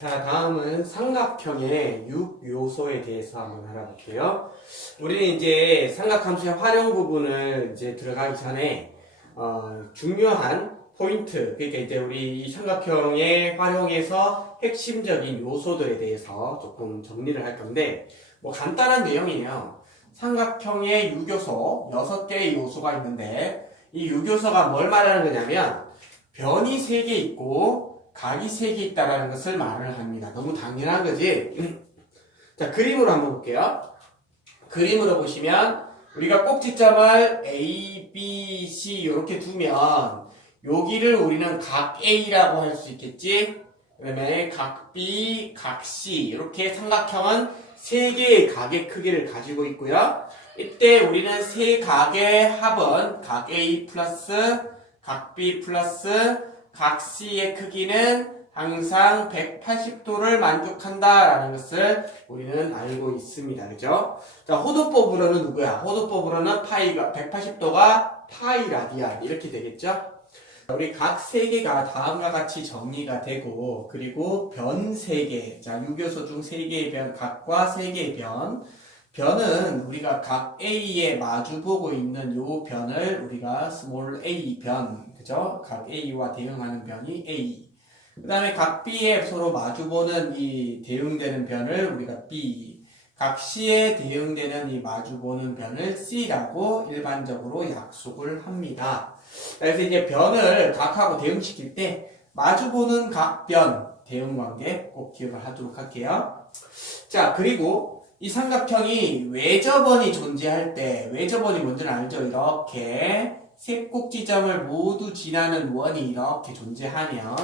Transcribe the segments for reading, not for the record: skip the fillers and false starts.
자, 다음은 삼각형의 6요소에 대해서 한번 알아볼게요. 우리는 이제 삼각함수의 활용 부분을 이제 들어가기 전에, 중요한 포인트, 그러니까 이제 우리 이 삼각형의 활용에서 핵심적인 요소들에 대해서 조금 정리를 할 건데, 뭐 간단한 내용이에요. 삼각형의 6요소, 6개의 요소가 있는데, 이 6요소가 뭘 말하는 거냐면, 변이 3개 있고, 각이 3개 있다라는 것을 말을 합니다. 너무 당연한 거지? 자, 그림으로 한번 볼게요. 그림으로 보시면 우리가 꼭지점을 A, B, C 이렇게 두면 여기를 우리는 각 A라고 할 수 있겠지? 그 다음에 각 B, 각 C 이렇게 삼각형은 3개의 각의 크기를 가지고 있고요. 이때 우리는 세 각의 합은 각 A 플러스 각 B 플러스 각 C의 크기는 항상 180도를 만족한다라는 것을 우리는 알고 있습니다. 그죠? 자, 호도법으로는 누구야? 호도법으로는 파이가 180도가 파이 라디안 이렇게 되겠죠? 우리 각 3개가 다음과 같이 정리가 되고, 그리고 변 3개, 자, 6요소 중 3개의 변, 각과 3개의 변. 변은 우리가 각 A에 마주보고 있는 요 변을 우리가 스몰 a 변, 그죠? 각 A와 대응하는 변이 A. 그 다음에 각 B에 서로 마주보는 이 대응되는 변을 우리가 B. 각 C에 대응되는 이 마주보는 변을 C라고 일반적으로 약속을 합니다. 그래서 이제 변을 각하고 대응시킬 때 마주보는 각 변 대응관계 꼭 기억을 하도록 할게요. 자, 그리고 이 삼각형이 외접원이 존재할 때, 외접원이 뭔지는 알죠? 이렇게 세 꼭지점을 모두 지나는 원이 이렇게 존재하면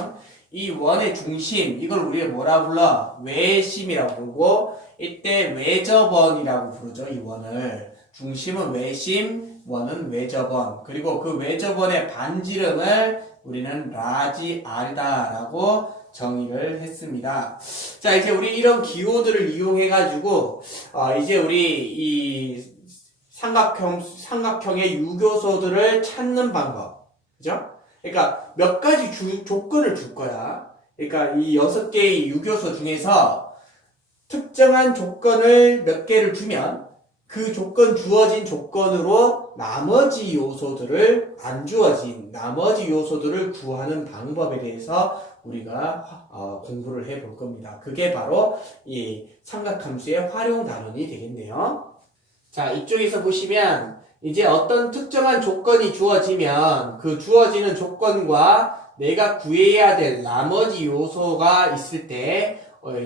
이 원의 중심, 이걸 우리가 뭐라 불러? 외심이라고 부르고, 이때 외접원이라고 부르죠, 이 원을. 중심은 외심, 원은 외접원. 그리고 그 외접원의 반지름을 우리는 라지 R이다라고 정의를 했습니다. 자, 이제 우리 이런 기호들을 이용해가지고, 이제 우리 이 삼각형의 유교소들을 찾는 방법. 그죠? 그러니까 몇 가지 조건을 줄 거야. 그러니까 이 6개의 유교소 중에서 특정한 조건을 몇 개를 주면 그 주어진 조건으로 나머지 요소들을, 안 주어진 나머지 요소들을 구하는 방법에 대해서 우리가 공부를 해볼 겁니다. 그게 바로 이 삼각함수의 활용 단원이 되겠네요. 자, 이쪽에서 보시면 이제 어떤 특정한 조건이 주어지면 그 주어지는 조건과 내가 구해야 될 나머지 요소가 있을 때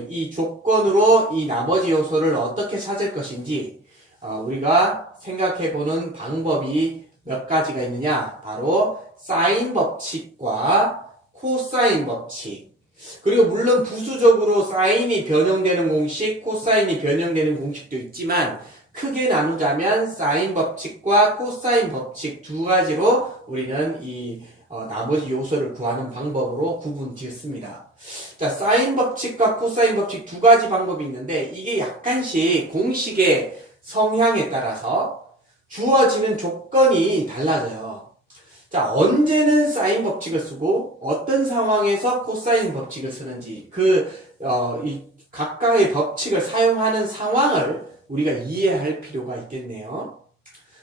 이 조건으로 이 나머지 요소를 어떻게 찾을 것인지 우리가 생각해보는 방법이 몇 가지가 있느냐? 바로 사인 법칙과 코사인 법칙. 그리고 물론 부수적으로 사인이 변형되는 공식, 코사인이 변형되는 공식도 있지만 크게 나누자면 사인 법칙과 코사인 법칙 두 가지로 우리는 이 나머지 요소를 구하는 방법으로 구분 지었습니다. 자, 사인 법칙과 코사인 법칙 두 가지 방법이 있는데 이게 약간씩 공식의 성향에 따라서 주어지는 조건이 달라져요. 자, 언제는 사인 법칙을 쓰고 어떤 상황에서 코사인 법칙을 쓰는지 이 각각의 법칙을 사용하는 상황을 우리가 이해할 필요가 있겠네요.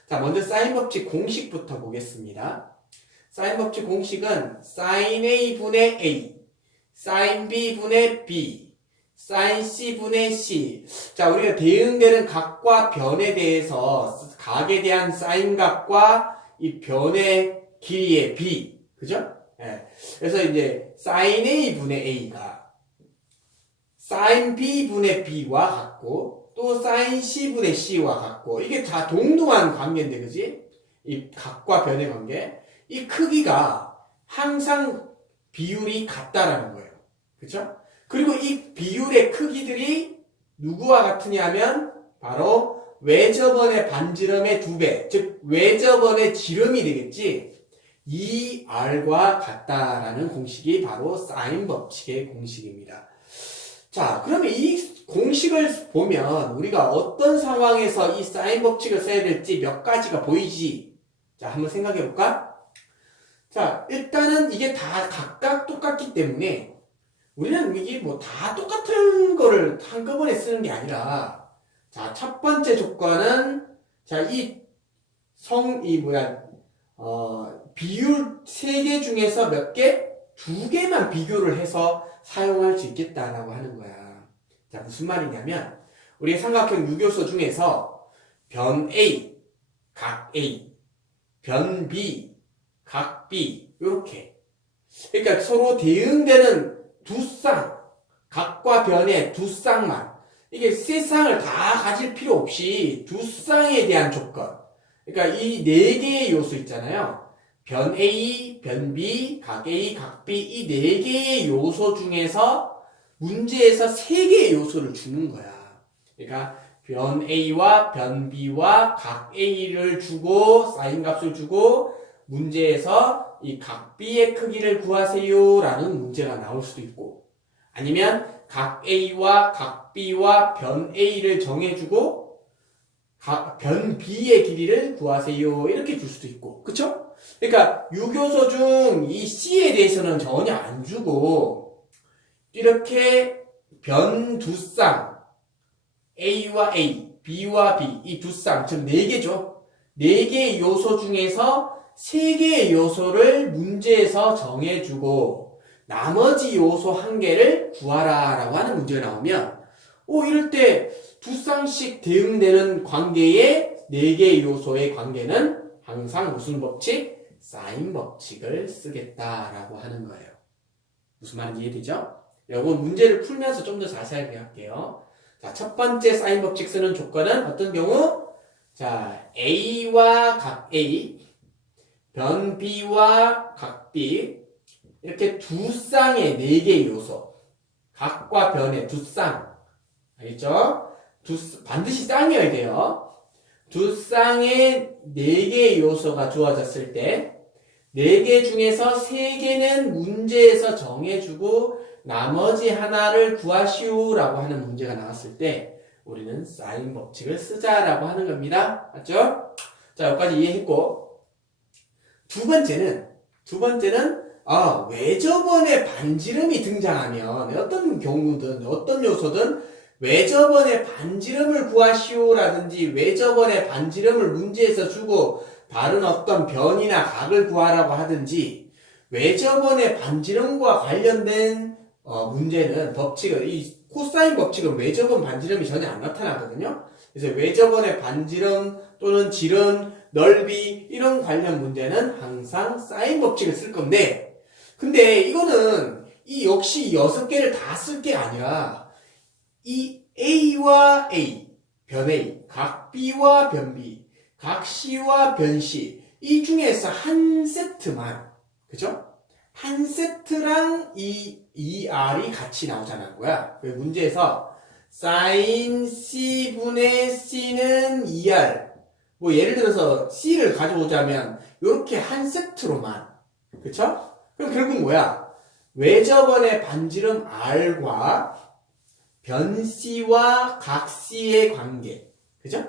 자, 먼저 사인 법칙 공식부터 보겠습니다. 사인 법칙 공식은 sin A분의 A, sin B분의 B, sin C분의 C. 자, 우리가 대응되는 각과 변에 대해서 각에 대한 사인각과 이 변의 길이의 B. 그죠? 예. 그래서 이제 sin A분의 A가 sin B분의 B와 같고 또 sin C분의 C와 같고 이게 다 동등한 관계인데 그지? 이 각과 변의 관계. 이 크기가 항상 비율이 같다라는 거예요. 그쵸? 그리고 이 비율의 크기들이 누구와 같으냐면 바로 외접원의 반지름의 2배, 즉 외접원의 지름이 되겠지. 이 R과 같다라는 공식이 바로 사인 법칙의 공식입니다. 자, 그러면 이 공식을 보면 우리가 어떤 상황에서 이 사인 법칙을 써야 될지 몇 가지가 보이지? 자, 한번 생각해 볼까? 자, 일단은 이게 다 각각 똑같기 때문에 우리는 이게 뭐 다 똑같은 거를 한꺼번에 쓰는 게 아니라, 자, 첫 번째 조건은, 자, 비율 3개 중에서 몇 개? 2개만 비교를 해서 사용할 수 있겠다라고 하는 거야. 자, 무슨 말이냐면, 우리 삼각형 유교서 중에서 변 A, 각 A, 변 B, 각 B, 요렇게. 그러니까 서로 대응되는 두 쌍, 각과 변의 두 쌍만. 이게 세 쌍을 다 가질 필요 없이 두 쌍에 대한 조건. 그러니까 이 4개의 요소 있잖아요. 변 A, 변 B, 각 A, 각 B 이 4개의 요소 중에서 문제에서 3개의 요소를 주는 거야. 그러니까 변 A와 변 B와 각 A를 주고 사인 값을 주고 문제에서 이 각 B의 크기를 구하세요 라는 문제가 나올 수도 있고, 아니면 각 A와 각 B와 변 A를 정해주고 변 B의 길이를 구하세요 이렇게 줄 수도 있고, 그쵸? 그러니까 유교서 중 이 C에 대해서는 전혀 안 주고 이렇게 변 두 쌍 A와 A, B와 B 이 두 쌍, 즉 4개죠. 4개의 요소 중에서 3개의 요소를 문제에서 정해주고 나머지 요소 1개를 구하라 라고 하는 문제가 나오면, 이럴 때 두 쌍씩 대응되는 관계의 4개의 요소의 관계는 항상 무슨 법칙? 사인 법칙을 쓰겠다라고 하는 거예요. 무슨 말인지 이해되죠? 이건 문제를 풀면서 좀 더 자세하게 할게요. 자, 첫 번째 사인 법칙 쓰는 조건은 어떤 경우? 자, A와 각 A, 변 B와 각 B, 이렇게 두 쌍의 4개의 요소, 각과 변의 두 쌍, 알겠죠? 반드시 쌍이어야 돼요. 두 쌍의 4개의 요소가 주어졌을 때 4개 중에서 3개는 문제에서 정해주고 나머지 하나를 구하시오 라고 하는 문제가 나왔을 때 우리는 사인 법칙을 쓰자라고 하는 겁니다. 맞죠? 자, 여기까지 이해했고, 두 번째는 외접원의 반지름이 등장하면 어떤 경우든 어떤 요소든 외접원의 반지름을 구하시오라든지 외접원의 반지름을 문제에서 주고 다른 어떤 변이나 각을 구하라고 하든지, 외접원의 반지름과 관련된 문제는 법칙은 이 코사인 법칙은 외접원 반지름이 전혀 안 나타나거든요. 그래서 외접원의 반지름 또는 지름, 넓이 이런 관련 문제는 항상 사인 법칙을 쓸 건데, 근데 이거는 역시 6개를 다 쓸 게 아니라 이 A와 A, 변 A, 각 B와 변 B, 각 C와 변 C 이 중에서 한 세트만, 그죠? 한 세트랑 이 R이 같이 나오자는 거야. 문제에서 sin C분의 C는 2R, 뭐 예를 들어서 C를 가져오자면 이렇게 한 세트로만, 그쵸? 그럼 결국 뭐야? 외접원의 반지름 R과 변 C와 각 C의 관계, 그죠?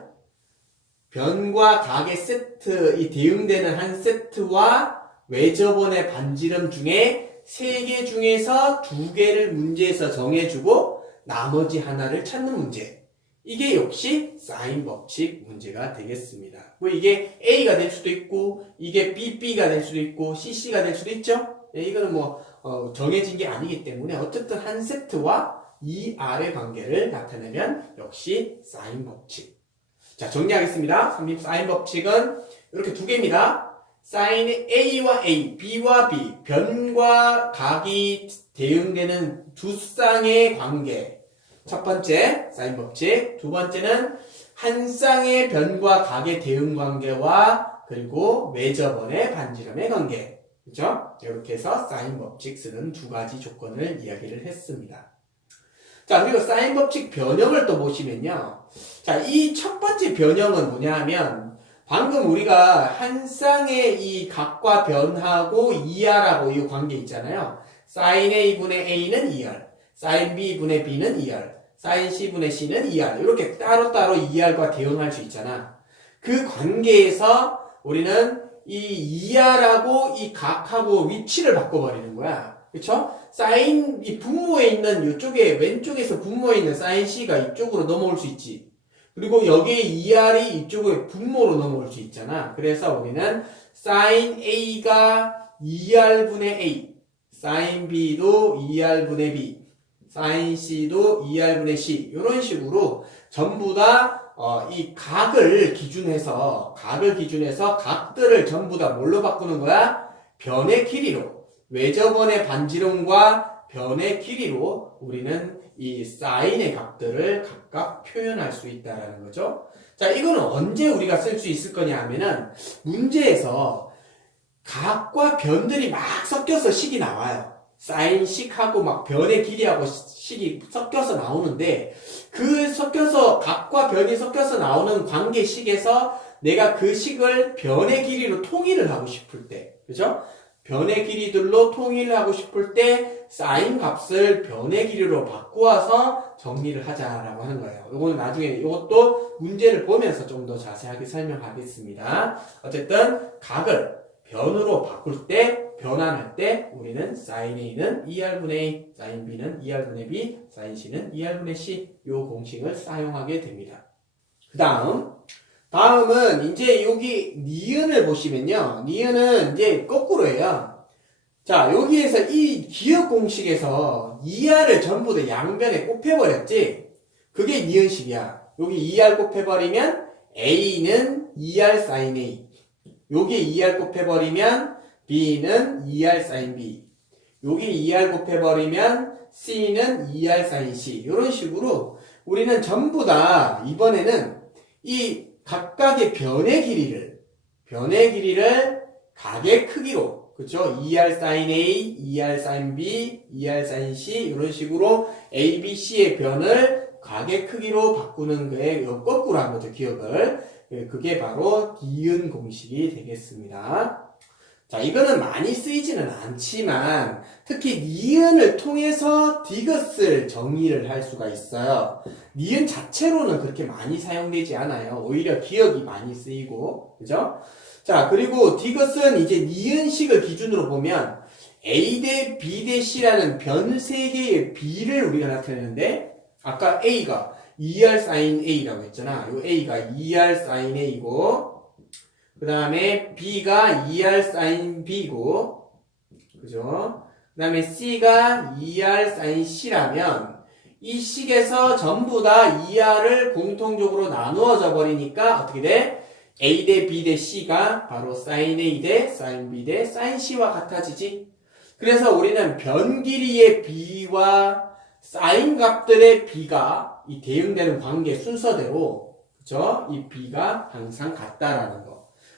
변과 각의 세트, 이 대응되는 한 세트와 외접원의 반지름 중에 3개 중에서 2개를 문제에서 정해주고 나머지 하나를 찾는 문제. 이게 역시 사인 법칙 문제가 되겠습니다. 뭐 이게 A가 될 수도 있고, 이게 BB가 될 수도 있고, CC가 될 수도 있죠? 이거는 정해진 게 아니기 때문에 어쨌든 한 세트와 이 R의 관계를 나타내면 역시 사인 법칙. 자, 정리하겠습니다. 사인 법칙은 이렇게 2개입니다. 사인 A와 A, B와 B, 변과 각이 대응되는 두 쌍의 관계. 첫 번째, 사인 법칙. 두 번째는 한 쌍의 변과 각의 대응 관계와 그리고 외접원의 반지름의 관계. 그렇죠? 이렇게 해서 사인 법칙 쓰는 2가지 조건을 이야기를 했습니다. 자, 그리고 사인 법칙 변형을 또 보시면요. 자, 이 첫 번째 변형은 뭐냐 하면, 방금 우리가 한 쌍의 이 각과 변하고 2R하고 이 관계 있잖아요. sin A분의 A는 2R, sin B분의 B는 2R, sin C분의 C는 2R. 이렇게 따로따로 2R과 대응할 수 있잖아. 그 관계에서 우리는 이 2R하고 이 각하고 위치를 바꿔버리는 거야. 그쵸? 사인, 이 분모에 있는 이쪽에, 왼쪽에서 분모에 있는 사인 C가 이쪽으로 넘어올 수 있지. 그리고 여기에 ER이 이쪽에 분모로 넘어올 수 있잖아. 그래서 우리는 사인 A가 2R분의 A, 사인 B도 2R분의 B, 사인 C도 2R분의 C. 이런 식으로 전부 다 이 각을 기준해서 각들을 전부 다 뭘로 바꾸는 거야? 변의 길이로. 외접원의 반지름과 변의 길이로 우리는 이 사인의 값들을 각각 표현할 수 있다라는 거죠. 자, 이거는 언제 우리가 쓸 수 있을 거냐 하면은 문제에서 각과 변들이 막 섞여서 식이 나와요. 사인식하고 막 변의 길이하고 식이 섞여서 나오는데 그 섞여서 각과 변이 섞여서 나오는 관계식에서 내가 그 식을 변의 길이로 통일을 하고 싶을 때, 그죠? 변의 길이들로 통일을 하고 싶을 때 사인 값을 변의 길이로 바꾸어서 정리를 하자라고 하는 거예요. 이거는 나중에 이것도 문제를 보면서 좀 더 자세하게 설명하겠습니다. 어쨌든 각을 변으로 바꿀 때, 변환할 때 우리는 사인 A는 2R분의 A, 사인 B는 2R분의 B, 사인 C는 2R분의 C 이 공식을 사용하게 됩니다. 다음은 이제 여기 니은을 보시면요. 니은은 이제 거꾸로예요. 자, 여기에서 이 기억 공식에서 2R을 전부 다 양변에 곱해버렸지? 그게 니은식이야. 여기 2R 곱해버리면 A는 2R sin A. 여기 2R 곱해버리면 B는 2R sin B. 여기 2R 곱해버리면 C는 2R sin C. 이런 식으로 우리는 전부 다 이번에는 이 각각의 변의 길이를 각의 크기로, 그쵸? 2R sin A, 2R sin B, 2R sin C 이런 식으로 A, B, C의 변을 각의 크기로 바꾸는 거에 거꾸로 한 거죠, 기억을. 그게 바로 니은 공식이 되겠습니다. 자, 이거는 많이 쓰이지는 않지만 특히 니은을 통해서 디귿을 정의를 할 수가 있어요. 니은 자체로는 그렇게 많이 사용되지 않아요. 오히려 기억이 많이 쓰이고, 그죠? 자, 그리고 디귿은 이제 니은식을 기준으로 보면 A 대 B 대 C라는 변 3개의 B를 우리가 나타내는데 아까 A가 2R sin A라고 했잖아. 요 A가 2R sin A고 그 다음에 B가 2R sin B고, 그죠? 그 다음에 C가 2R sin C라면 이 식에서 전부 다 2R을 공통적으로 나누어져 버리니까 어떻게 돼? A 대 B 대 C가 바로 sin A 대 sin B 대 sin C와 같아지지? 그래서 우리는 변 길이의 B와 sin 값들의 B가 이 대응되는 관계 순서대로, 그죠? 이 B가 항상 같다라는 거.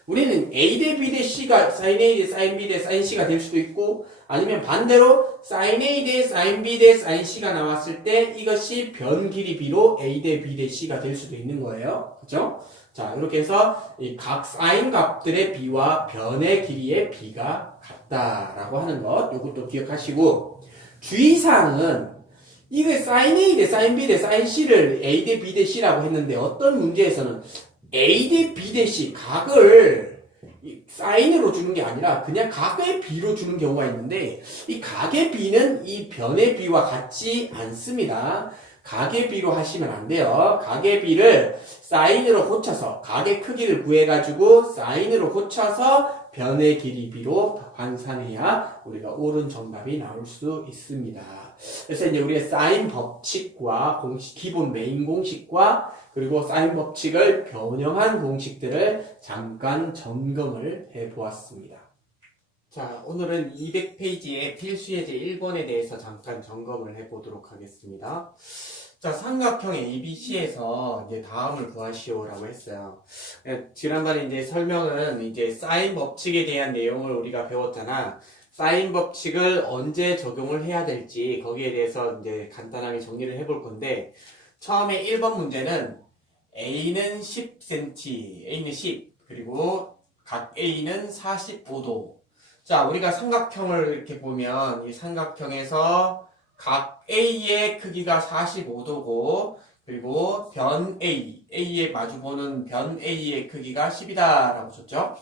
우리는 A 대 B 대 C가 sin A 대 sin B 대 sin C가 될 수도 있고 아니면 반대로 sin A 대 sin B 대 sin C가 나왔을 때 이것이 변 길이 B로 A 대 B 대 C가 될 수도 있는 거예요. 그죠? 자, 이렇게 해서 이 각 sin 값들의 B와 변의 길이의 B가 같다라고 하는 것 이것도 기억하시고 주의사항은 이게 sin A 대 sin B 대 sin C를 A 대 B 대 C라고 했는데 어떤 문제에서는 A 대 B 대 C 각을 사인으로 주는 게 아니라 그냥 각의 B로 주는 경우가 있는데 이 각의 B는 이 변의 B와 같지 않습니다. 각의 B로 하시면 안 돼요. 각의 B를 사인으로 고쳐서 각의 크기를 구해가지고 사인으로 고쳐서 변의 길이 B로 환산해야 우리가 옳은 정답이 나올 수 있습니다. 그래서 이제 우리의 사인 법칙과 공식, 기본 메인 공식과 그리고 사인 법칙을 변형한 공식들을 잠깐 점검을 해 보았습니다. 자, 오늘은 200페이지의 필수 예제 1번에 대해서 잠깐 점검을 해 보도록 하겠습니다. 자, 삼각형 ABC에서 이제 다음을 구하시오라고 했어요. 지난번에 이제 설명은 이제 사인 법칙에 대한 내용을 우리가 배웠잖아. 사인 법칙을 언제 적용을 해야 될지 거기에 대해서 이제 간단하게 정리를 해볼 건데 처음에 1번 문제는 A는 10cm, A는 10, 그리고 각 A는 45도. 자, 우리가 삼각형을 이렇게 보면 이 삼각형에서 각 A의 크기가 45도고 그리고 변 A, A에 마주보는 변 A의 크기가 10이다 라고 줬죠.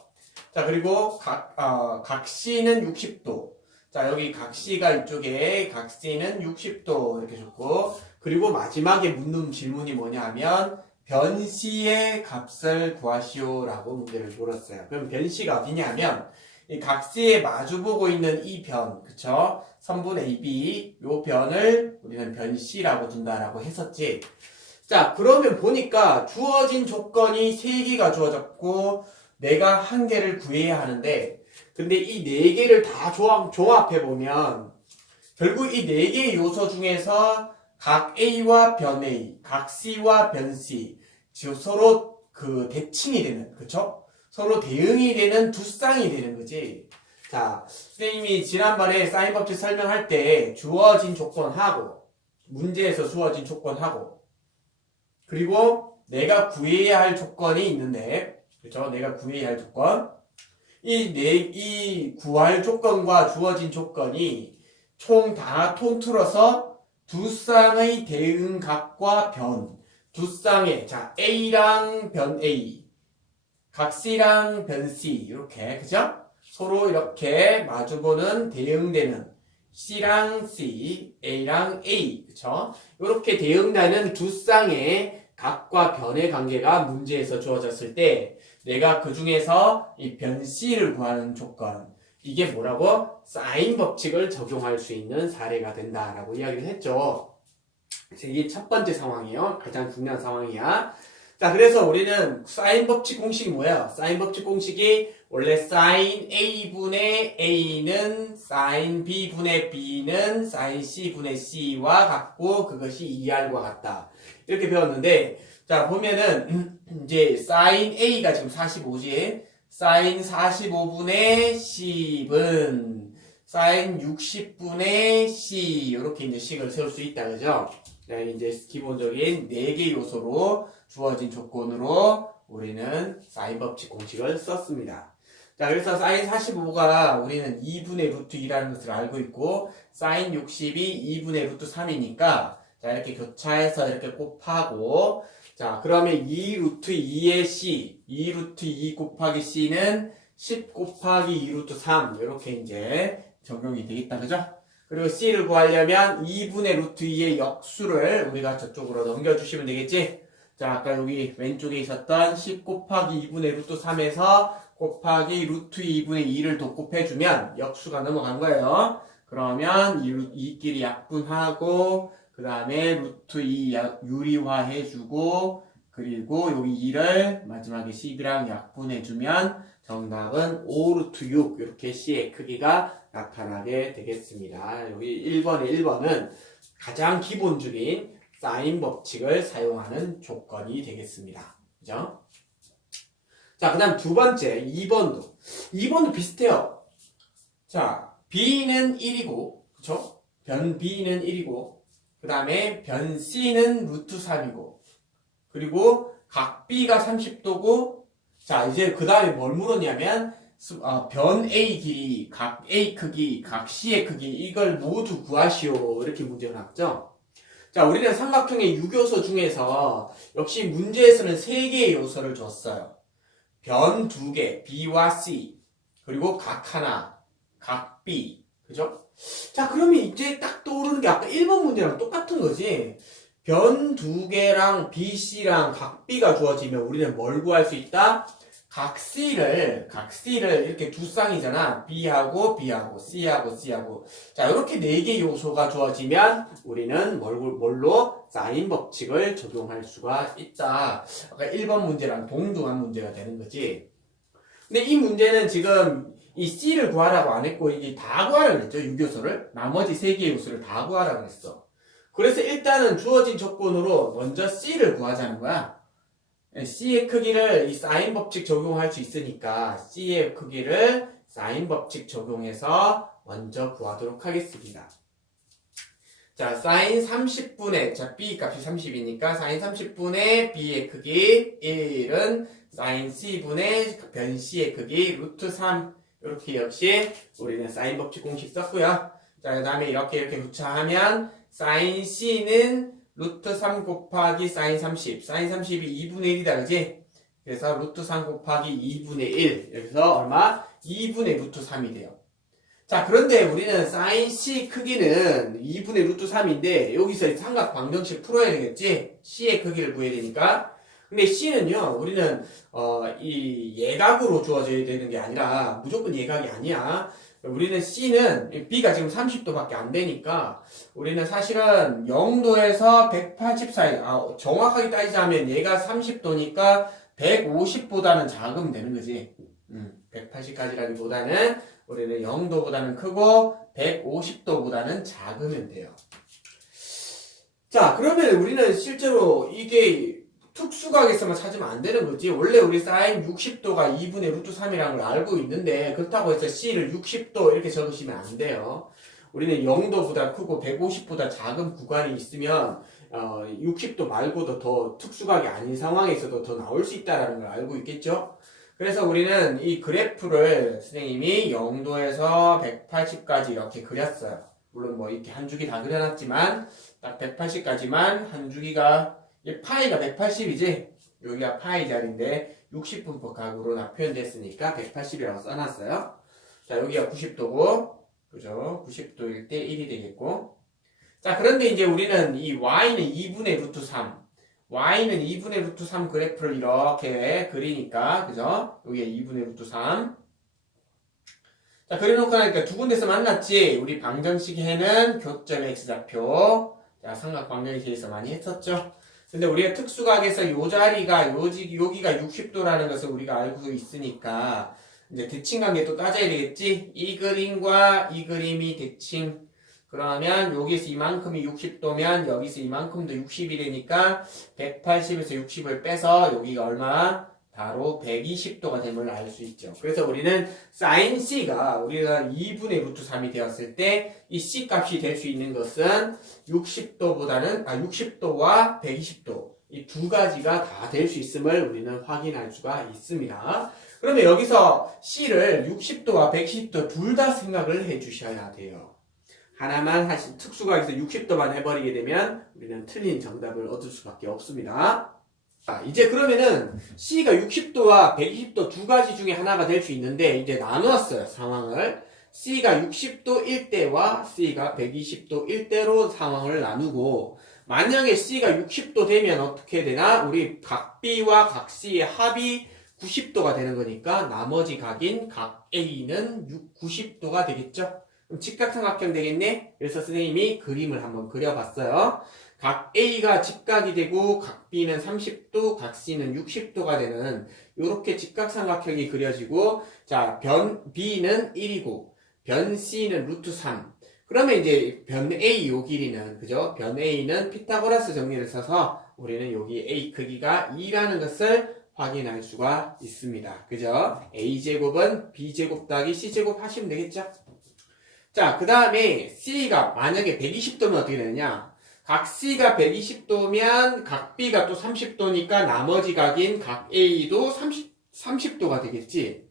자, 그리고 각 C는 60도. 자, 여기 각 C가 이쪽에 각 C는 60도 이렇게 줬고, 그리고 마지막에 묻는 질문이 뭐냐 하면 변 C의 값을 구하시오라고 문제를 물었어요. 그럼 변 C가 어디냐 하면 이 각 C에 마주보고 있는 이 변, 그쵸? 선분 AB, 요 변을 우리는 변 C라고 둔다라고 했었지. 자, 그러면 보니까 주어진 조건이 3개가 주어졌고 내가 1개를 구해야 하는데, 근데 이 4개를 다 조합해보면 결국 이 4개의 요소 중에서 각 A와 변 A, 각 C와 변 C 서로 그 대칭이 되는, 그쵸? 서로 대응이 되는 두 쌍이 되는 거지. 자, 선생님이 지난번에 사인 법칙 설명할 때 주어진 조건하고 문제에서 주어진 조건하고 그리고 내가 구해야 할 조건이 있는데, 그쵸? 내가 구해야 할 조건. 이 구할 조건과 주어진 조건이 총 다 통틀어서 두 쌍의 대응각과 변, 두 쌍의, 자, A랑 변 A, 각 C랑 변 C, 이렇게, 그죠? 서로 이렇게 마주보는 대응되는 C랑 C, A랑 A, 그쵸? 이렇게 대응되는 두 쌍의 각과 변의 관계가 문제에서 주어졌을 때 내가 그 중에서 이 변 C를 구하는 조건, 이게 뭐라고? 사인 법칙을 적용할 수 있는 사례가 된다라고 이야기를 했죠. 이게 첫 번째 상황이에요. 가장 중요한 상황이야. 자, 그래서 우리는 사인 법칙 공식이 뭐야? 사인 법칙 공식이 원래 사인 A분의 A는 사인 B분의 B는 사인 C분의 C와 같고 그것이 2R과 같다. 이렇게 배웠는데, 자, 보면은 이제 사인 A가 지금 45지. 사인 45분의 10은 사인 60분의 C, 이렇게 이제 식을 세울 수 있다, 그죠? 자, 이제 기본적인 4개 요소로 주어진 조건으로 우리는 사인 법칙 공식을 썼습니다. 자, 그래서 사인 45가 우리는 2분의 루트 2라는 것을 알고 있고, 사인 60이 2분의 루트 3이니까, 자, 이렇게 교차해서 이렇게 곱하고, 자, 그러면 2 루트 2의 C, 2 루트 2 곱하기 C는 10 곱하기 2 루트 3, 이렇게 이제 적용이 되겠다, 그죠? 그리고 C를 구하려면 2분의 루트 2의 역수를 우리가 저쪽으로 넘겨주시면 되겠지? 자, 아까 여기 왼쪽에 있었던 10 곱하기 2분의 루트 3에서 곱하기 루트 2분의 2를 곱해주면 역수가 넘어간 거예요. 그러면 이끼리 약분하고, 그 다음에 루트 2 유리화 해주고, 그리고 여기 2를 마지막에 10이랑 약분해주면 정답은 5 루트 6, 이렇게 C의 크기가 나타나게 되겠습니다. 여기 1번은 가장 기본적인 사인 법칙을 사용하는 조건이 되겠습니다. 그죠? 자, 그 다음 두 번째, 2번도 비슷해요. 자, B는 1이고, 그쵸? 변 B는 1이고, 그 다음에 변 C는 루트 3이고, 그리고 각 B가 30도고, 자, 이제 그 다음에 뭘 물었냐면, 변 A 길이, 각 A 크기, 각 C의 크기, 이걸 모두 구하시오. 이렇게 문제가 나왔죠? 자, 우리는 삼각형의 유교소 중에서 역시 문제에서는 3개의 요소를 줬어요. 변 2개, B와 C, 그리고 각 하나, 각 B, 그죠? 자, 그러면 이제 딱 떠오르는 게 아까 1번 문제랑 똑같은 거지. 변 2개랑 B, C랑 각 B가 주어지면 우리는 뭘 구할 수 있다? 각 C를 이렇게 두 쌍이잖아. B하고 B하고 C하고 C하고. 자, 이렇게 4개 요소가 주어지면 우리는 뭘로? 사인 법칙을 적용할 수가 있다. 아까 1번 문제랑 동등한 문제가 되는 거지. 근데 이 문제는 지금 이 C를 구하라고 안 했고, 이게 다 구하라고 했죠. 유교소를. 나머지 3개 요소를 다 구하라고 했어. 그래서 일단은 주어진 조건으로 먼저 C를 구하자는 거야. C의 크기를 이 사인 법칙 적용할 수 있으니까 C의 크기를 사인 법칙 적용해서 먼저 구하도록 하겠습니다. 자, 사인 30분의, 자, B 값이 30이니까 사인 30분의 B의 크기 1은 사인 C분의 변 C의 크기 루트 3. 이렇게 역시 우리는 사인 법칙 공식 썼고요. 자, 그 다음에 이렇게 교차하면 사인 C는 루트 3 곱하기 사인 30. 사인 30이 2분의 1이다, 그지? 그래서 루트 3 곱하기 2분의 1. 여기서 얼마? 2분의 루트 3이 돼요. 자, 그런데 우리는 사인 C 크기는 2분의 루트 3인데 여기서 삼각 방정식 풀어야 되겠지? C의 크기를 구해야 되니까. 근데 C는요, 우리는 이 예각으로 주어져야 되는 게 아니라 무조건 예각이 아니야. 우리는 C는 B가 지금 30도밖에 안 되니까 우리는 사실은 0도에서 180 사이, 정확하게 따지자면 얘가 30도니까 150보다는 작으면 되는 거지. 180까지라기보다는 우리는 0도보다는 크고 150도보다는 작으면 돼요. 자, 그러면 우리는 실제로 이게 특수각에서만 찾으면 안 되는 거지. 원래 우리 사인 60도가 2분의 루트 3이라는 걸 알고 있는데 그렇다고 해서 C를 60도 이렇게 적으시면 안 돼요. 우리는 0도보다 크고 150보다 작은 구간이 있으면 60도 말고도 더 특수각이 아닌 상황에서도 더 나올 수 있다는 걸 알고 있겠죠? 그래서 우리는 이 그래프를 선생님이 0도에서 180까지 이렇게 그렸어요. 물론 뭐 이렇게 한 줄기 다 그려놨지만 딱 180까지만 한 줄기가 파이가 180이지? 여기가 파이 자리인데 60분포 각으로 표현됐으니까 180이라고 써놨어요. 자, 여기가 90도고 그죠? 90도일 때 1이 되겠고 자, 그런데 이제 우리는 이 y는 2분의 루트 3 y는 2분의 루트 3 그래프를 이렇게 그리니까 그죠? 여기에 2분의 루트 3 자, 그려놓고 나니까 두 군데서 만났지? 우리 방정식에는 교점 x좌표 자, 삼각 방정식에서 많이 했었죠? 근데 우리가 특수각에서 요 자리가 여기가 60도라는 것을 우리가 알고 있으니까 이제 대칭관계 또 따져야 되겠지? 이 그림과 이 그림이 대칭 그러면 여기서 이만큼이 60도면 여기서 이만큼도 60이 되니까 180에서 60을 빼서 여기가 얼마? 바로 120도가 됨을 알 수 있죠. 그래서 우리는 sin C가 우리가 2분의 루트 3이 되었을 때 이 C 값이 될 수 있는 것은 60도와 120도 이 두 가지가 다 될 수 있음을 우리는 확인할 수가 있습니다. 그러면 여기서 C를 60도와 120도 둘 다 생각을 해 주셔야 돼요. 하나만 특수각에서 60도만 해버리게 되면 우리는 틀린 정답을 얻을 수밖에 없습니다. 자, 이제 그러면은 C가 60도와 120도 두 가지 중에 하나가 될 수 있는데 이제 나누었어요, 상황을. C가 60도일 때와 C가 120도일 때로 상황을 나누고 만약에 C가 60도 되면 어떻게 되나? 우리 각 B와 각 C의 합이 90도가 되는 거니까 나머지 각인 각 A는 90도가 되겠죠? 그럼 직각삼각형 되겠네? 그래서 선생님이 그림을 한번 그려봤어요. 각 A가 직각이 되고 각 B는 30도, 각 C는 60도가 되는 이렇게 직각삼각형이 그려지고 자, 변 B는 1이고 변 C는 루트 3. 그러면 이제 변 A 요 길이는 그죠? 변 A는 피타고라스 정리를 써서 우리는 여기 A 크기가 2라는 것을 확인할 수가 있습니다. 그죠? A제곱은 B제곱 더하기 C제곱 하시면 되겠죠? 자, 그 다음에 C가 만약에 120도면 어떻게 되느냐? 각 C가 120도면 각 B가 또 30도니까 나머지 각인 각 A도 30도가 되겠지?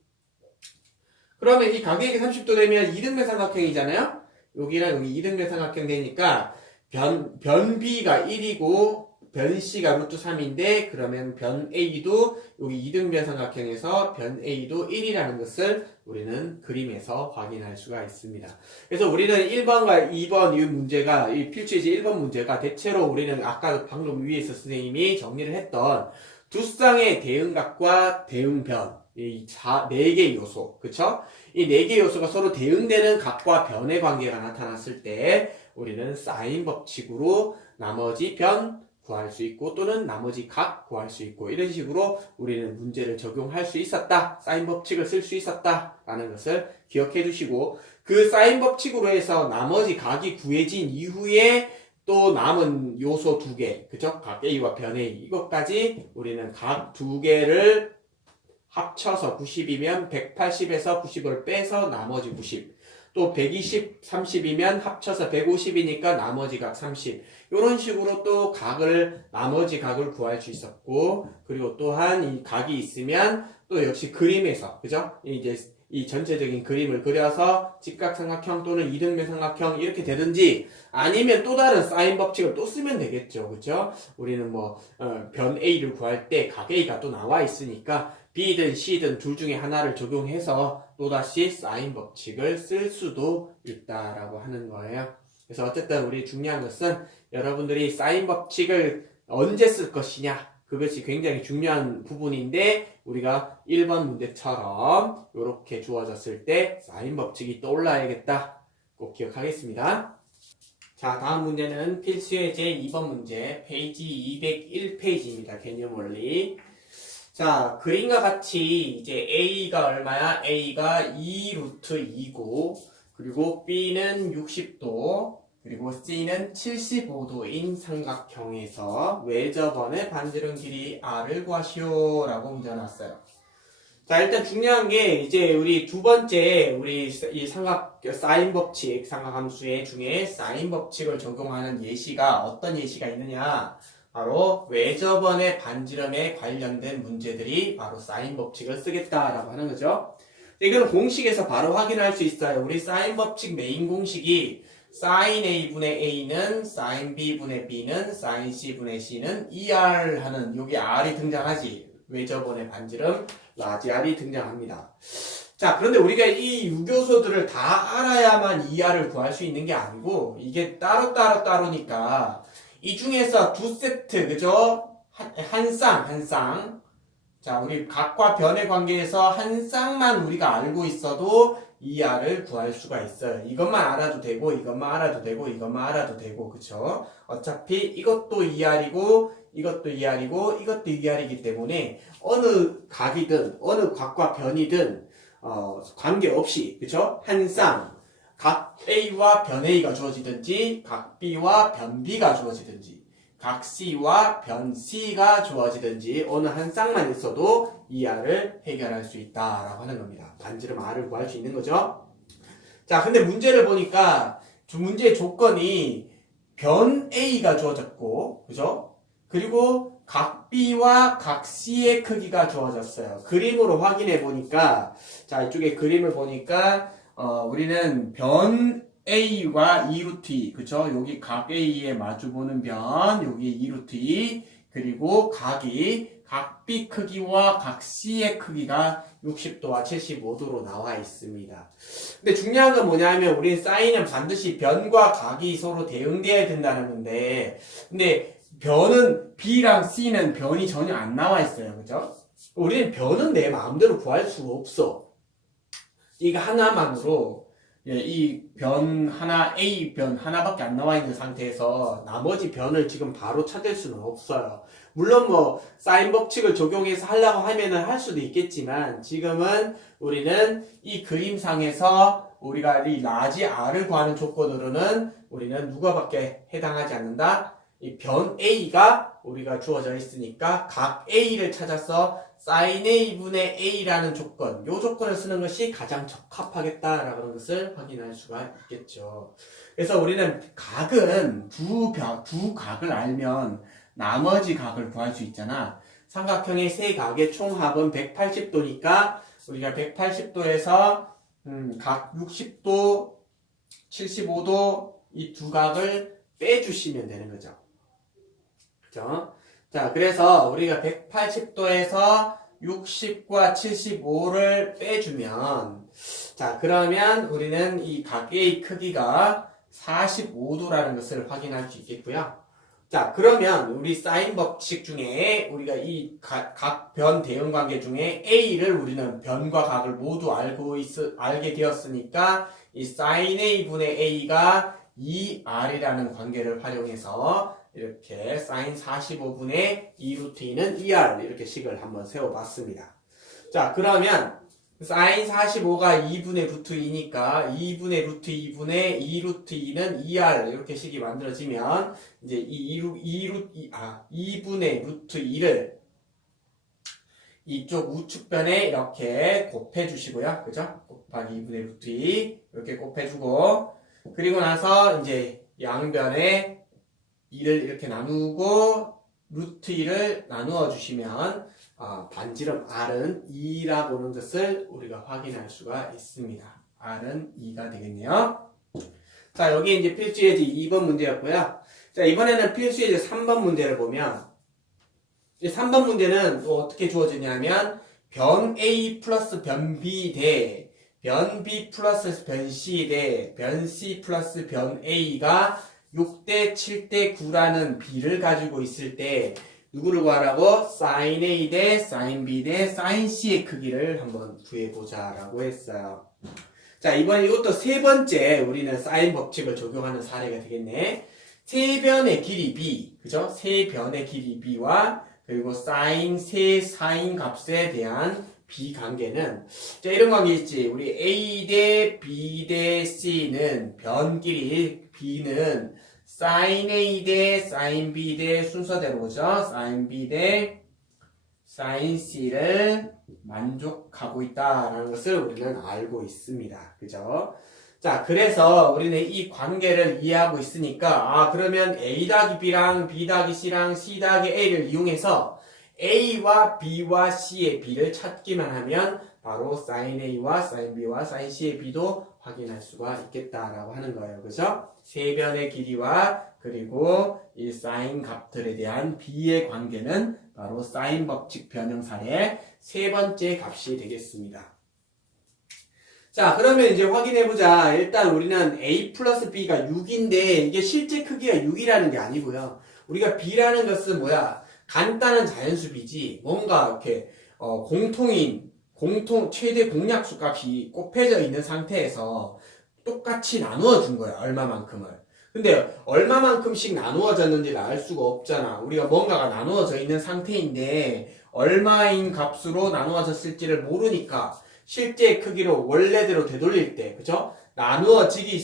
그러면 이 각 A가 30도 되면 이등변 삼각형이잖아요? 여기랑 여기 이등변 삼각형 되니까 변 B가 1이고 변 C가 루트 3인데 그러면 변 A도 여기 이등변 삼각형에서 변 A도 1이라는 것을 우리는 그림에서 확인할 수가 있습니다. 그래서 우리는 1번과 2번 이 문제가 이 필수예제 1번 문제가 대체로 우리는 아까 방금 위에서 선생님이 정리를 했던 두 쌍의 대응각과 대응변 이 4개 요소 그쵸? 이 4개 요소가 서로 대응되는 각과 변의 관계가 나타났을 때 우리는 사인 법칙으로 나머지 변 구할 수 있고 또는 나머지 각 구할 수 있고 이런 식으로 우리는 문제를 적용할 수 있었다. 사인 법칙을 쓸 수 있었다. 라는 것을 기억해 두시고 그 사인 법칙으로 해서 나머지 각이 구해진 이후에 또 남은 요소 2개 그죠? 각 A와 변 A 이것까지 우리는 각 2개를 합쳐서 90이면 180에서 90을 빼서 나머지 90 또 120, 30이면 합쳐서 150이니까 나머지 각 30 이런 식으로 또 나머지 각을 구할 수 있었고 그리고 또한 이 각이 있으면 또 역시 그림에서 그죠? 이제 이 전체적인 그림을 그려서 직각삼각형 또는 이등변 삼각형 이렇게 되든지 아니면 또 다른 사인 법칙을 또 쓰면 되겠죠. 그쵸? 우리는 변 A를 구할 때 각 A가 또 나와 있으니까 B든 C든 둘 중에 하나를 적용해서 또다시 사인 법칙을 쓸 수도 있다라고 하는 거예요. 그래서 어쨌든 우리 중요한 것은 여러분들이 사인 법칙을 언제 쓸 것이냐, 그것이 굉장히 중요한 부분인데 우리가 1번 문제처럼 이렇게 주어졌을 때 사인 법칙이 떠올라야겠다. 꼭 기억하겠습니다. 자, 다음 문제는 필수의 제2번 문제, 페이지 201페이지입니다. 개념 원리. 자, 그림과 같이 이제 A가 얼마야? A가 2 루트 2고, 그리고 B는 60도, 그리고 C는 75도인 삼각형에서 외접원의 반지름 길이 R을 구하시오 라고 문제 나왔어요. 자, 일단 중요한 게 이제 우리 두 번째 우리 이 사인 법칙, 삼각함수의 중에 사인 법칙을 적용하는 예시가 어떤 예시가 있느냐? 바로 외접원의 반지름에 관련된 문제들이 바로 사인 법칙을 쓰겠다라고 하는 거죠. 이건 공식에서 바로 확인할 수 있어요. 우리 사인 법칙 메인 공식이 sin A분의 A는 sin B분의 B는 sin C분의 C는 ER 하는 여기 R이 등장하지. 외접원의 반지름 라지 R이 등장합니다. 자, 그런데 우리가 이 유교소들을 다 알아야만 ER을 구할 수 있는 게 아니고 이게 따로니까 이 중에서 두 세트, 그죠? 한 쌍. 자, 우리 각과 변의 관계에서 한 쌍만 우리가 알고 있어도 ER을 구할 수가 있어요. 이것만 알아도 되고, 이것만 알아도 되고, 이것만 알아도 되고, 그쵸? 어차피 이것도 ER이고, 이것도 ER이고, 이것도 ER이기 때문에 어느 각이든, 어느 각과 변이든, 관계없이, 그쵸? 한 쌍. 각 A와 변 A가 주어지든지 각 B와 변 B가 주어지든지 각 C와 변 C가 주어지든지 어느 한 쌍만 있어도 이 R을 해결할 수 있다라고 하는 겁니다. 반지름 R을 구할 수 있는 거죠. 자, 근데 문제를 보니까 문제의 조건이 변 A가 주어졌고, 그죠? 그리고 각 B와 각 C의 크기가 주어졌어요. 그림으로 확인해 보니까, 자, 이쪽에 그림을 보니까 우리는 변 A와 2루트 2, 그쵸? 여기 각 A에 마주보는 변, 여기 2루트 2, 그리고 각이 각 B 크기와 각 C의 크기가 60도와 75도로 나와 있습니다. 근데 중요한 건 뭐냐면, 우리 사인은 반드시 변과 각이 서로 대응돼야 된다는 건데, 근데 변은 B랑 C는 변이 전혀 안 나와 있어요, 그죠? 우리는 변은 내 마음대로 구할 수가 없어. 이거 하나만으로 이 변 하나, A 변 하나밖에 안 나와 있는 상태에서 나머지 변을 지금 바로 찾을 수는 없어요. 물론 사인 법칙을 적용해서 하려고 하면은 할 수도 있겠지만 지금은 우리는 이 그림상에서 우리가 이 라지 R을 구하는 조건으로는 우리는 누가밖에 해당하지 않는다? 이 변 A가 우리가 주어져 있으니까 각 A를 찾아서 sin A분의 A라는 조건, 이 조건을 쓰는 것이 가장 적합하겠다라는 것을 확인할 수가 있겠죠. 그래서 우리는 각은 두 각을 알면 나머지 각을 구할 수 있잖아. 삼각형의 세 각의 총합은 180도니까 우리가 180도에서 각 60도, 75도 이 두 각을 빼주시면 되는 거죠. 그죠? 자, 그래서 우리가 180도에서 60과 75를 빼주면, 자, 그러면 우리는 이 각의 크기가 45도라는 것을 확인할 수 있겠고요. 자, 그러면 우리 사인 법칙 중에 우리가 이 각 변 대응 관계 중에 A를 우리는 변과 각을 모두 알게 되었으니까 이 sin A분의 A가 2R이라는 관계를 활용해서 이렇게 sin 45분의 2루트 2는 2R 이렇게 식을 한번 세워봤습니다. 자, 그러면 sin 45가 2분의 루트 2니까 2분의 루트 2분의 2루트 2는 2R 이렇게 식이 만들어지면 이제 2분의 루트 2를 이쪽 우측변에 이렇게 곱해주시고요. 그죠? 곱하기 2분의 루트 2 이렇게 곱해주고 그리고 나서 이제 양변에 2를 이렇게 나누고 루트 2를 나누어 주시면 반지름 R은 2라고 하는 것을 우리가 확인할 수가 있습니다. R은 2가 되겠네요. 자, 여기 이제 필수예제 2번 문제였고요. 자, 이번에는 필수예제 3번 문제를 보면, 이 3번 문제는 또 어떻게 주어지냐면, 변 A 플러스 변 B 대, 변 B 플러스 변 C 대, 변 C 플러스 변 A가 6대 7대 9라는 B를 가지고 있을 때, 누구를 구하라고? sin A 대 sin B 대 sin C의 크기를 한번 구해보자 라고 했어요. 자, 이번에 이것도 세 번째 우리는 사인 법칙을 적용하는 사례가 되겠네. 세 변의 길이 B, 그죠? 세 변의 길이 B와 그리고 세 사인 값에 대한 B 관계는, 자, 이런 관계 있지. 우리 A 대 B 대 C는 변 길이 B는 sin A 대 sin B 대 순서대로, 그죠? sin B 대 sin C를 만족하고 있다라는 것을 우리는 알고 있습니다. 그죠? 자, 그래서 우리는 이 관계를 이해하고 있으니까, 그러면 A 더하기 B랑 B 더하기 C랑 C 더하기 A를 이용해서 A와 B와 C의 B를 찾기만 하면 바로 sin A와 sin B와 sin C의 B도 확인할 수가 있겠다라고 하는 거예요. 그죠? 세 변의 길이와 그리고 이 sin 값들에 대한 B의 관계는 바로 sin 법칙 변형사의 세 번째 값이 되겠습니다. 자, 그러면 이제 확인해보자. 일단 우리는 A 플러스 B가 6인데 이게 실제 크기가 6이라는 게 아니고요. 우리가 B라는 것은 뭐야? 간단한 자연수비지 뭔가 이렇게 최대 공약수 값이 곱해져 있는 상태에서 똑같이 나누어 준 거야. 얼마만큼을. 근데 얼마만큼씩 나누어졌는지를 알 수가 없잖아. 우리가 뭔가가 나누어져 있는 상태인데 얼마인 값으로 나누어졌을지를 모르니까 실제 크기로 원래대로 되돌릴 때, 그죠? 나누어지기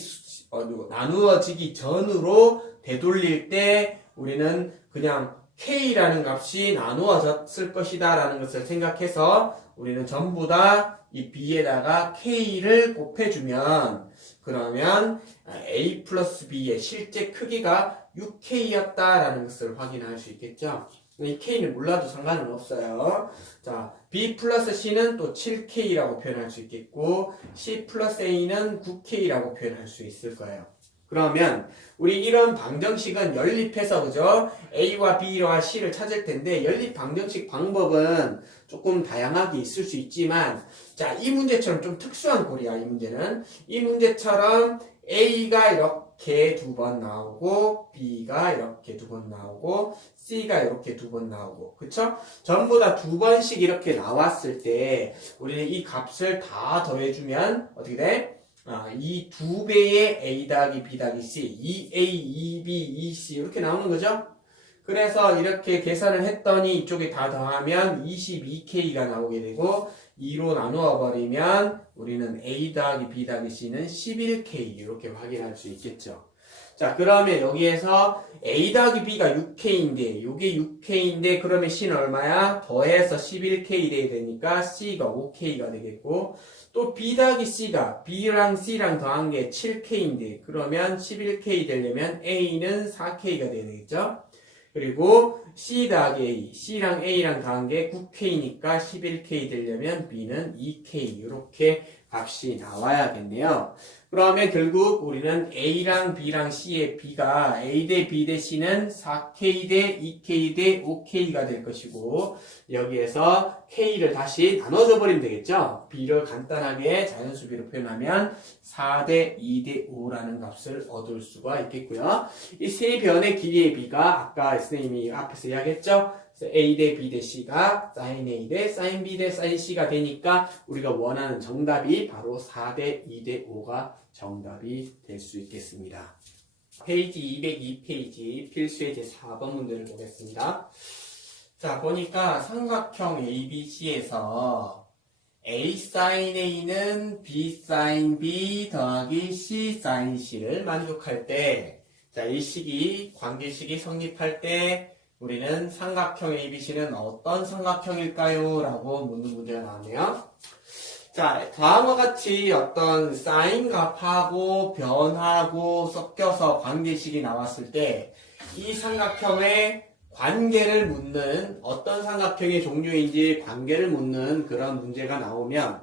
전으로 되돌릴 때 우리는 그냥 K라는 값이 나누어졌을 것이다 라는 것을 생각해서 우리는 전부 다 이 B에다가 K를 곱해주면, 그러면 A 플러스 B의 실제 크기가 6K였다라는 것을 확인할 수 있겠죠. 이 K는 몰라도 상관은 없어요. 자, B 플러스 C는 또 7K라고 표현할 수 있겠고, C 플러스 A는 9K라고 표현할 수 있을 거예요. 그러면 우리 이런 방정식은 연립해서, 그죠? A와 B와 C를 찾을 텐데 연립 방정식 방법은 조금 다양하게 있을 수 있지만, 자, 이 문제처럼 좀 특수한 꼴이야. 이 문제는 이 문제처럼 A가 이렇게 두 번 나오고 B가 이렇게 두 번 나오고 C가 이렇게 두 번 나오고, 그쵸? 전부 다 두 번씩 이렇게 나왔을 때 우리는 이 값을 다 더해주면 어떻게 돼? 이 두 배의 A 더하기 B 더하기 C, 2A, 2B, 2C 이렇게 나오는 거죠? 그래서 이렇게 계산을 했더니 이쪽에 다 더하면 22K가 나오게 되고 2로 나누어 버리면 우리는 A 더하기 B 더하기 C는 11K 이렇게 확인할 수 있겠죠. 자, 그러면 여기에서 A 더하기 B가 6K인데 요게 6K인데 그러면 C는 얼마야? 더해서 11K 돼야 되니까 C가 5K가 되겠고, 또 B 더하기 C가 B랑 C랑 더한 게 7K인데 그러면 11K 되려면 A는 4K가 돼야 되겠죠? 그리고 C 더하기 A, C랑 A랑 더한 게 9K니까 11K 되려면 B는 2K 이렇게 값이 나와야겠네요. 그러면 결국 우리는 A랑 B랑 C의 B가 A 대 B 대 C는 4K 대 2K 대 5K가 될 것이고, 여기에서 K를 다시 나눠줘 버리면 되겠죠. B를 간단하게 자연수비로 표현하면 4 대 2 대 5라는 값을 얻을 수가 있겠고요. 이 세 변의 길이의 B가 아까 선생님이 앞에서 이야기했죠. A 대 B 대 C가 sin A 대 sin B 대 sin C가 되니까 우리가 원하는 정답이 바로 4 대 2 대 5가 정답이 될 수 있겠습니다. 페이지 202페이지 필수의 제4번 문제를 보겠습니다. 자, 보니까 삼각형 ABC에서 A sin A는 B sin B 더하기 C sin C를 만족할 때, 자, 이 식이, 관계식이 성립할 때 우리는 삼각형 ABC는 어떤 삼각형일까요? 라고 묻는 문제가 나왔네요. 자, 다음과 같이 어떤 사인 값하고 변하고 섞여서 관계식이 나왔을 때 이 삼각형의 관계를 묻는 어떤 삼각형의 종류인지 관계를 묻는 그런 문제가 나오면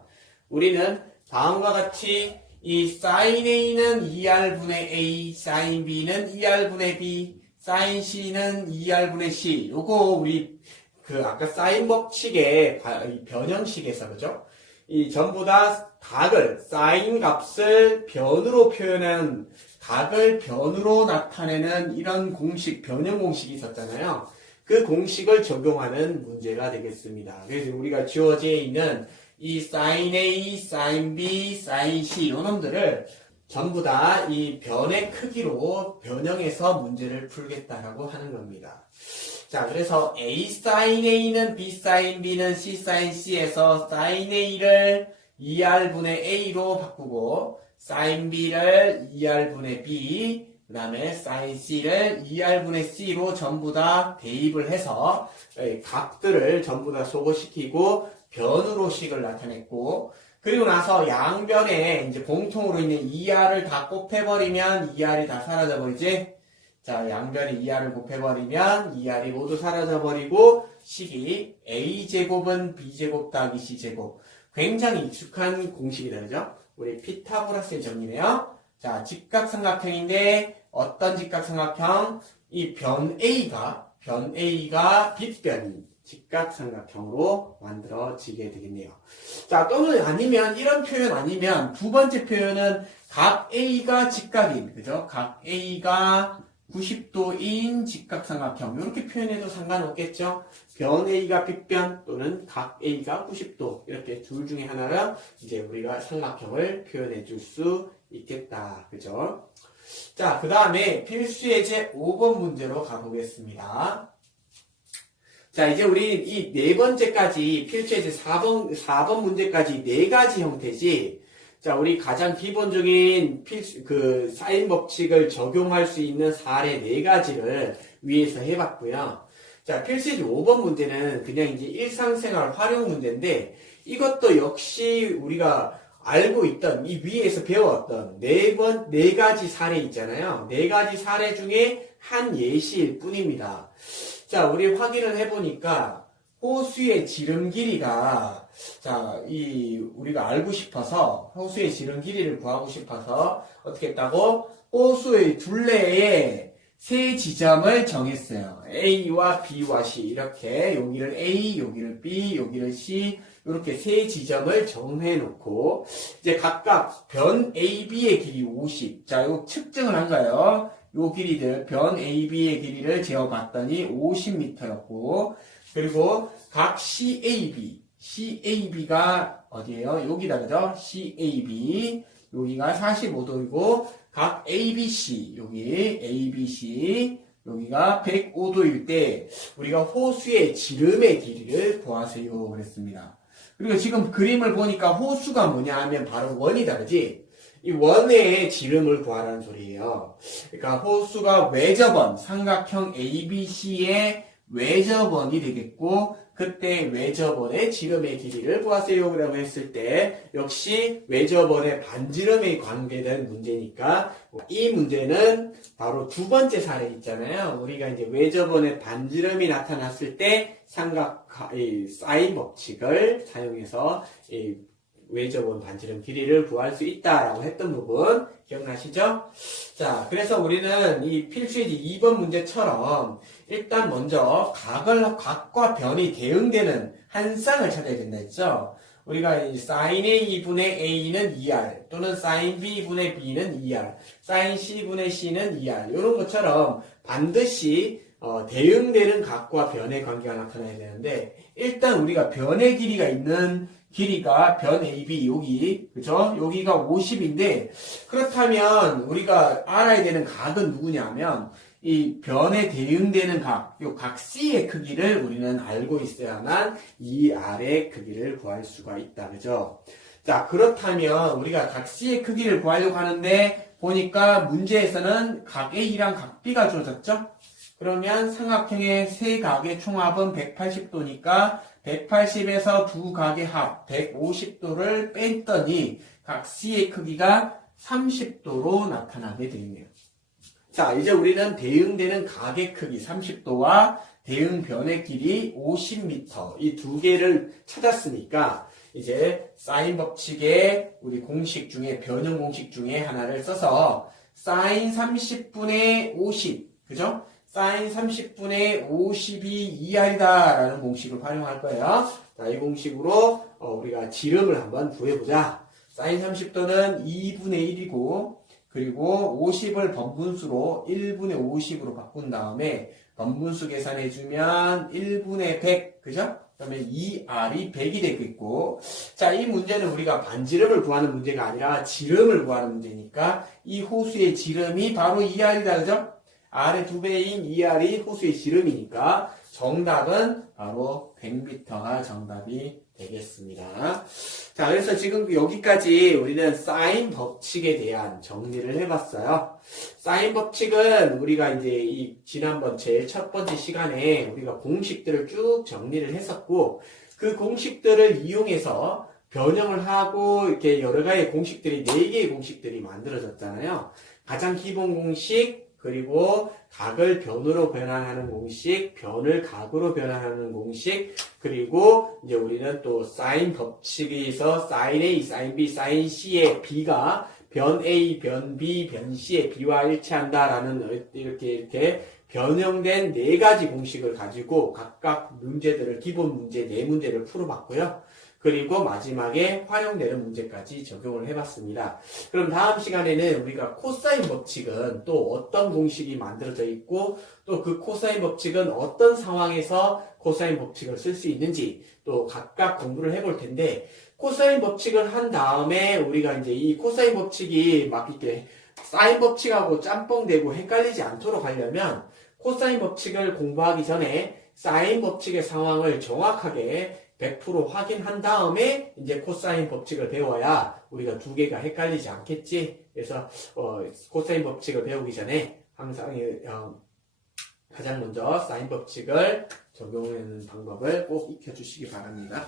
우리는 다음과 같이 이 sin A는 2R분의 A, sin B는 2R분의 B, sin C는 2R분의 C. 요거 우리 아까 사인 법칙의 변형식에서 그죠? 이 전부 다 각을 사인 값을 변으로 표현한 각을 변으로 나타내는 이런 공식, 변형 공식이 있었잖아요. 그 공식을 적용하는 문제가 되겠습니다. 그래서 우리가 주어져 있는 이 sin A, sin B, sin C 이놈들을 전부 다 이 변의 크기로 변형해서 문제를 풀겠다라고 하는 겁니다. 자, 그래서 A sin A는 B sin B는 C sin C에서 sin A를 2R분의 A로 바꾸고 sin B를 2R분의 B, 그 다음에 sin C를 2R분의 C로 전부 다 대입을 해서 각들을 전부 다 소거시키고 변으로 식을 나타냈고, 그리고 나서 양변에 이제 공통으로 있는 2R을 다 곱해버리면 2R이 다 사라져버리지? 자, 양변에 2R을 곱해버리면 2R이 모두 사라져버리고 식이 A제곱은 B제곱 더하기 C제곱. 굉장히 익숙한 공식이다, 그죠? 우리 피타고라스의 정리네요. 자, 직각삼각형인데 어떤 직각삼각형? 이 변 A가 빗변이 직각삼각형으로 만들어지게 되겠네요. 자, 또는 아니면 이런 표현 아니면 두 번째 표현은 각 A가 직각인, 그죠? 각 A가 90도인 직각삼각형 이렇게 표현해도 상관없겠죠. 변 A가 빗변 또는 각 A가 90도 이렇게 둘 중에 하나를 이제 우리가 삼각형을 표현해 줄 수 있겠다. 그죠? 자, 그 다음에 필수예제 5번 문제로 가보겠습니다. 자, 이제 우리 이 네 번째까지 필수예제 4번 문제까지 네 가지 형태지. 자, 우리 가장 기본적인 사인 법칙을 적용할 수 있는 사례 네 가지를 위에서 해봤고요. 자, 필수예제 5번 문제는 그냥 이제 일상생활 활용 문제인데, 이것도 역시 우리가 알고 있던, 이 위에서 배웠던 네 가지 사례 있잖아요. 네 가지 사례 중에 한 예시일 뿐입니다. 자, 우리 확인을 해보니까, 호수의 지름 길이가, 자, 우리가 알고 싶어서, 호수의 지름 길이를 구하고 싶어서, 어떻게 했다고? 호수의 둘레에 세 지점을 정했어요. A와 B와 C. 이렇게, 여기를 A, 여기를 B, 여기를 C, 이렇게 세 지점을 정해놓고, 이제 각각 변 AB의 길이 50. 자, 이거 측정을 한 거예요. 요 길이들, 변 AB의 길이를 재어봤더니 50m였고, 그리고 각 CAB가 어디에요? 여기다, 그죠? CAB, 여기가 45도이고, 각 ABC, 여기가 105도일 때, 우리가 호수의 지름의 길이를 구하세요. 그랬습니다. 그리고 지금 그림을 보니까 호수가 뭐냐 하면 바로 원이다, 그지? 이 원의 지름을 구하라는 소리예요. 그러니까 호수가 외접원, 삼각형 ABC의 외접원이 되겠고, 그때 외접원의 지름의 길이를 구하세요. 라고 했을 때, 역시 외접원의 반지름에 관계된 문제니까, 이 문제는 바로 두 번째 사례 있잖아요. 우리가 이제 외접원의 반지름이 나타났을 때, 사인 법칙을 사용해서, 외접원 반지름 길이를 구할 수 있다라고 했던 부분 기억나시죠? 자, 그래서 우리는 이 필수예제 2번 문제처럼 일단 먼저 각과 변이 대응되는 한 쌍을 찾아야 된다 했죠? 우리가 이 sin A분의 A는 2R 또는 sin B분의 B는 2R, sin C분의 C는 2R 이런 것처럼 반드시 대응되는 각과 변의 관계가 나타나야 되는데 일단 우리가 변의 길이가 있는 길이가 변 AB 그죠? 여기가 50인데 그렇다면 우리가 알아야 되는 각은 누구냐면 이 변에 대응되는 각 C의 크기를 우리는 알고 있어야만 이 R의 크기를 구할 수가 있다. 그죠? 자, 그렇다면 우리가 각 C의 크기를 구하려고 하는데 보니까 문제에서는 각 A랑 각 B가 주어졌죠? 그러면 삼각형의 세 각의 총합은 180도니까 180에서 두 각의 합 150도를 뺐더니 각 C의 크기가 30도로 나타나게 되네요. 자, 이제 우리는 대응되는 각의 크기 30도와 대응 변의 길이 50m. 이 두 개를 찾았으니까 이제 사인 법칙의 우리 공식 중에 변형 공식 중에 하나를 써서 사인 30분의 50, 그죠? 사인 30분의 50이 2R이다 라는 공식을 활용할 거예요. 자, 이 공식으로 우리가 지름을 한번 구해보자. 사인 30도는 2분의 1이고 그리고 50을 번분수로 1분의 50으로 바꾼 다음에 번분수 계산해주면 1분의 100, 그죠? 그러면 2R이 100이 되겠고, 자, 이 문제는 우리가 반지름을 구하는 문제가 아니라 지름을 구하는 문제니까 이 호수의 지름이 바로 2R이다, 그죠? R의 2배인 2R이 호수의 지름이니까 정답은 바로 100m가 정답이 되겠습니다. 자, 그래서 지금 여기까지 우리는 사인 법칙에 대한 정리를 해봤어요. 사인 법칙은 우리가 이제 이 지난번 제일 첫 번째 시간에 우리가 공식들을 쭉 정리를 했었고, 그 공식들을 이용해서 변형을 하고 이렇게 여러 가지 공식들이 4개의 공식들이 만들어졌잖아요. 가장 기본 공식, 그리고 각을 변으로 변환하는 공식, 변을 각으로 변환하는 공식, 그리고 이제 우리는 또 사인 법칙에서 사인 A, 사인 B, 사인 C의 B가 변 A, 변 B, 변 C의 B와 일치한다라는 이렇게 변형된 4가지 공식을 가지고 각각 문제들을 기본 문제 4문제를 풀어봤고요. 그리고 마지막에 활용되는 문제까지 적용을 해봤습니다. 그럼 다음 시간에는 우리가 코사인 법칙은 또 어떤 공식이 만들어져 있고 또 그 코사인 법칙은 어떤 상황에서 코사인 법칙을 쓸 수 있는지 또 각각 공부를 해볼 텐데, 코사인 법칙을 한 다음에 우리가 이제 이 코사인 법칙이 막 이렇게 사인 법칙하고 짬뽕되고 헷갈리지 않도록 하려면 코사인 법칙을 공부하기 전에 사인 법칙의 상황을 정확하게 100% 확인한 다음에 이제 코사인 법칙을 배워야 우리가 두 개가 헷갈리지 않겠지. 그래서 코사인 법칙을 배우기 전에 항상 가장 먼저 사인 법칙을 적용하는 방법을 꼭 익혀주시기 바랍니다.